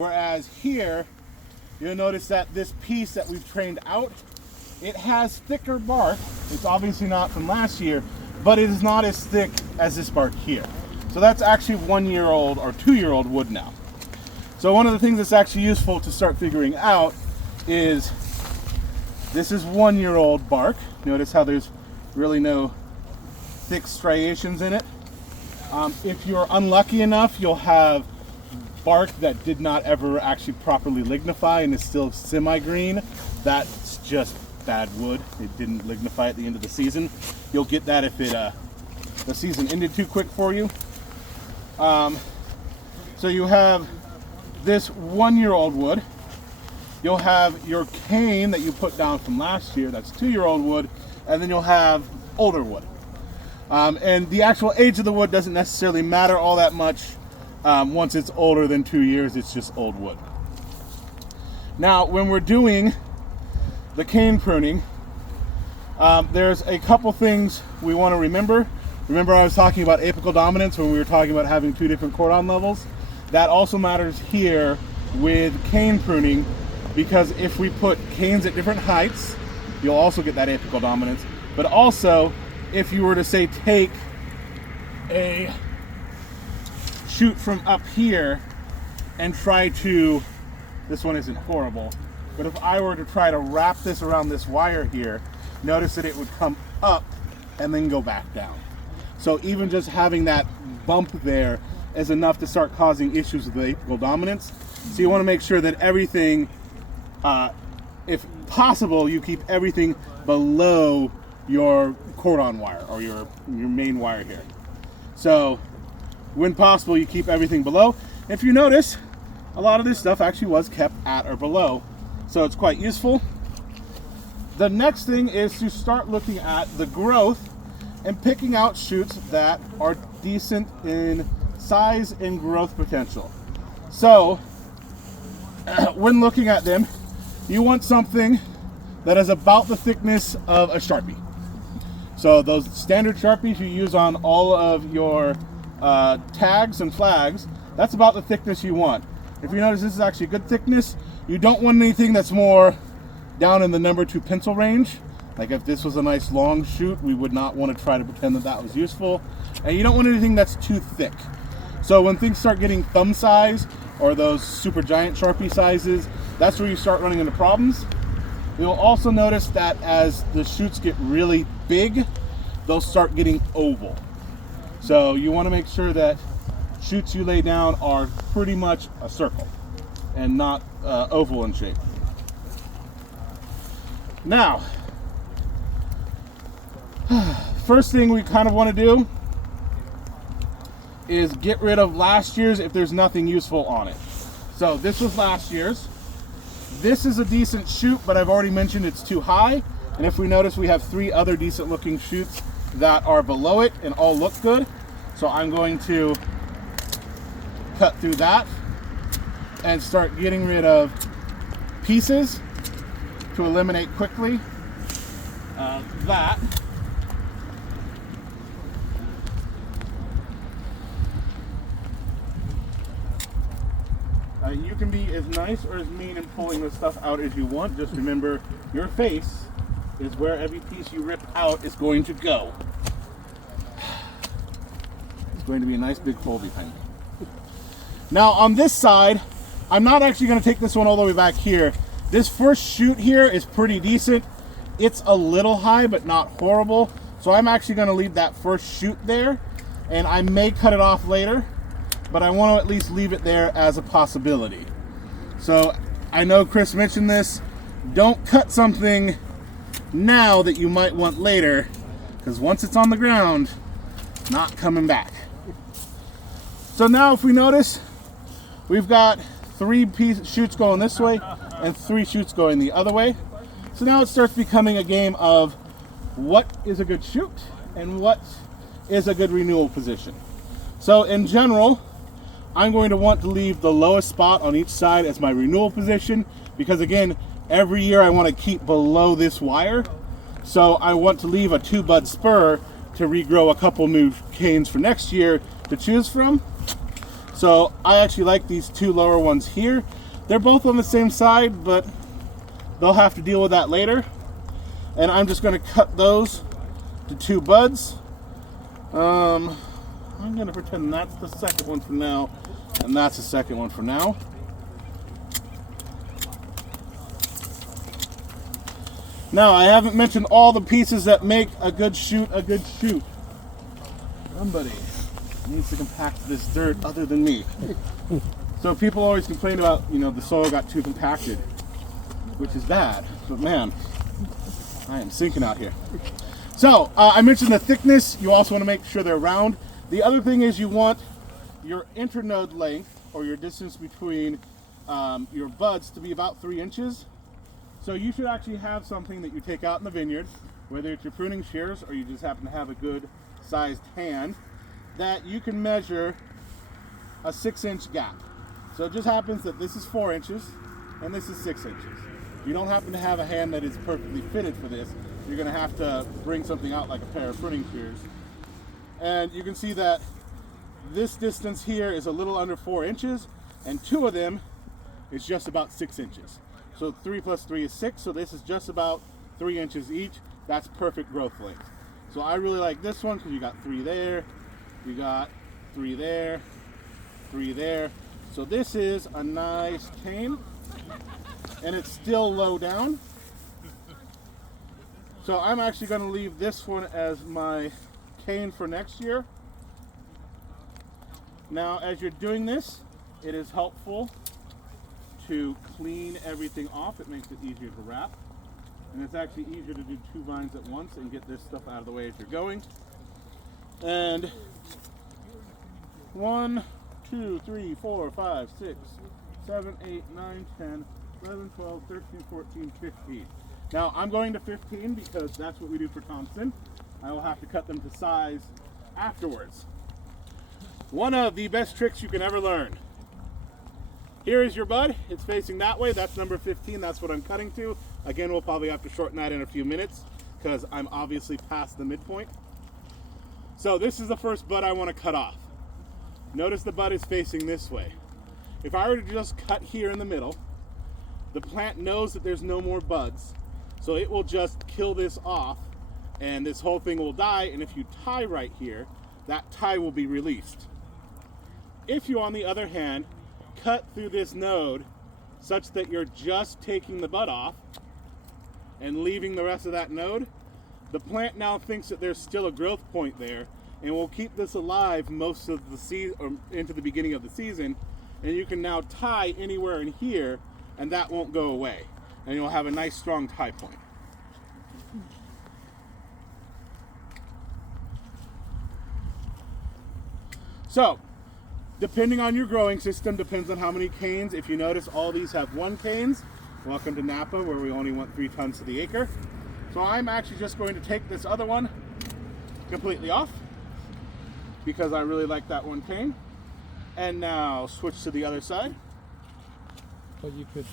Whereas here, you'll notice that this piece that we've trained out, it has thicker bark. It's obviously not from last year, but it is not as thick as this bark here. So that's actually 1 year old or 2 year old wood now. So one of the things that's actually useful to start figuring out is this is 1 year old bark. Notice how there's really no thick striations in it. If you're unlucky enough, you'll have bark that did not ever actually properly lignify and is still semi-green. That's just bad wood. It didn't lignify at the end of the season. You'll get that if the season ended too quick for you. So you have this 1 year old wood. You'll have your cane that you put down from last year. That's 2 year old wood. And then you'll have older wood. And the actual age of the wood doesn't necessarily matter all that much. Once it's older than 2 years, it's just old wood. Now, when we're doing the cane pruning, there's a couple things we want to remember. Remember I was talking about apical dominance when we were talking about having 2 different cordon levels? That also matters here with cane pruning, because if we put canes at different heights, you'll also get that apical dominance. But also, if you were to say take a shoot from up here and try to, this one isn't horrible, but if I were to try to wrap this around this wire here, notice that it would come up and then go back down. So even just having that bump there is enough to start causing issues with the apical dominance. So you want to make sure that everything, if possible, you keep everything below your cordon wire or your main wire here. So when possible, you keep everything below. If you notice, a lot of this stuff actually was kept at or below, so it's quite useful. The next thing is to start looking at the growth and picking out shoots that are decent in size and growth potential. So when looking at them, you want something that is about the thickness of a Sharpie. So those standard Sharpies you use on all of your tags and flags, that's about the thickness you want. If you notice, this is actually a good thickness. You don't want anything that's more down in the number 2 pencil range. Like if this was a nice long shoot, we would not want to try to pretend that that was useful. And you don't want anything that's too thick. So when things start getting thumb size or those super giant Sharpie sizes, that's where you start running into problems. You'll also notice that as the shoots get really big, they'll start getting oval. So you want to make sure that shoots you lay down are pretty much a circle and not oval in shape. Now, first thing we kind of want to do is get rid of last year's if there's nothing useful on it. So this was last year's. This is a decent shoot, but I've already mentioned it's too high. And if we notice, we have 3 other decent looking shoots that are below it and all look good. So I'm going to cut through that and start getting rid of pieces to eliminate quickly that. You can be as nice or as mean in pulling this stuff out as you want. Just remember, your face is where every piece you rip out is going to go. It's going to be a nice big foldy thing. Now on this side, I'm not actually going to take this one all the way back here. This first shoot here is pretty decent. It's a little high, but not horrible. So I'm actually going to leave that first shoot there, and I may cut it off later, but I want to at least leave it there as a possibility. So I know Chris mentioned this. Don't cut something now that you might want later, because once it's on the ground, not coming back. So now if we notice, we've got 3 shoots going this way and 3 shoots going the other way. So now it starts becoming a game of what is a good shoot and what is a good renewal position. So in general, I'm going to want to leave the lowest spot on each side as my renewal position, because again, every year I want to keep below this wire. So I want to leave a 2-bud spur to regrow a couple new canes for next year to choose from. So I actually like these two lower ones here. They're both on the same side, but they'll have to deal with that later. And I'm just going to cut those to 2 buds. I'm going to pretend that's the second one for now, and that's the second one for now. Now, I haven't mentioned all the pieces that make a good shoot a good shoot. Somebody needs to compact this dirt other than me. So people always complain about, you know, the soil got too compacted, which is bad, but man, I am sinking out here. So I mentioned the thickness. You also want to make sure they're round. The other thing is you want your internode length, or your distance between your buds, to be about 3 inches. So you should actually have something that you take out in the vineyard, whether it's your pruning shears or you just happen to have a good sized hand, that you can measure a 6-inch gap. So it just happens that this is 4 inches and this is 6 inches. You don't happen to have a hand that is perfectly fitted for this. You're going to have to bring something out like a pair of pruning shears. And you can see that this distance here is a little under 4 inches, and 2 of them is just about 6 inches. So 3 plus 3 is 6, so this is just about 3 inches each. That's perfect growth length. So I really like this one because you got 3 there, you got 3 there, 3 there. So this is a nice cane, and it's still low down. So I'm actually going to leave this one as my cane for next year. Now, as you're doing this, it is helpful to clean everything off. It makes it easier to wrap, and it's actually easier to do 2 vines at once and get this stuff out of the way as you're going. And 1, 2, 3, 4, 5, 6, 7, 8, 9, 10, 11, 12, 13, 14, 15. Now I'm going to 15 because that's what we do for Thompson. I will have to cut them to size afterwards. One of the best tricks you can ever learn. Here is your bud. It's facing that way. That's number 15. That's what I'm cutting to. Again, we'll probably have to shorten that in a few minutes because I'm obviously past the midpoint. So this is the first bud I want to cut off. Notice the bud is facing this way. If I were to just cut here in the middle, the plant knows that there's no more buds, so it will just kill this off and this whole thing will die. And if you tie right here, that tie will be released. If you, on the other hand, cut through this node such that you're just taking the bud off and leaving the rest of that node, the plant now thinks that there's still a growth point there and will keep this alive most of the season, or into the beginning of the season, and you can now tie anywhere in here and that won't go away, and you'll have a nice strong tie point. So depending on your growing system, depends on how many canes. If you notice, all these have 1 canes. Welcome to Napa, where we only want 3 tons to the acre. So I'm actually just going to take this other one completely off because I really like that 1 cane. And now switch to the other side. But you could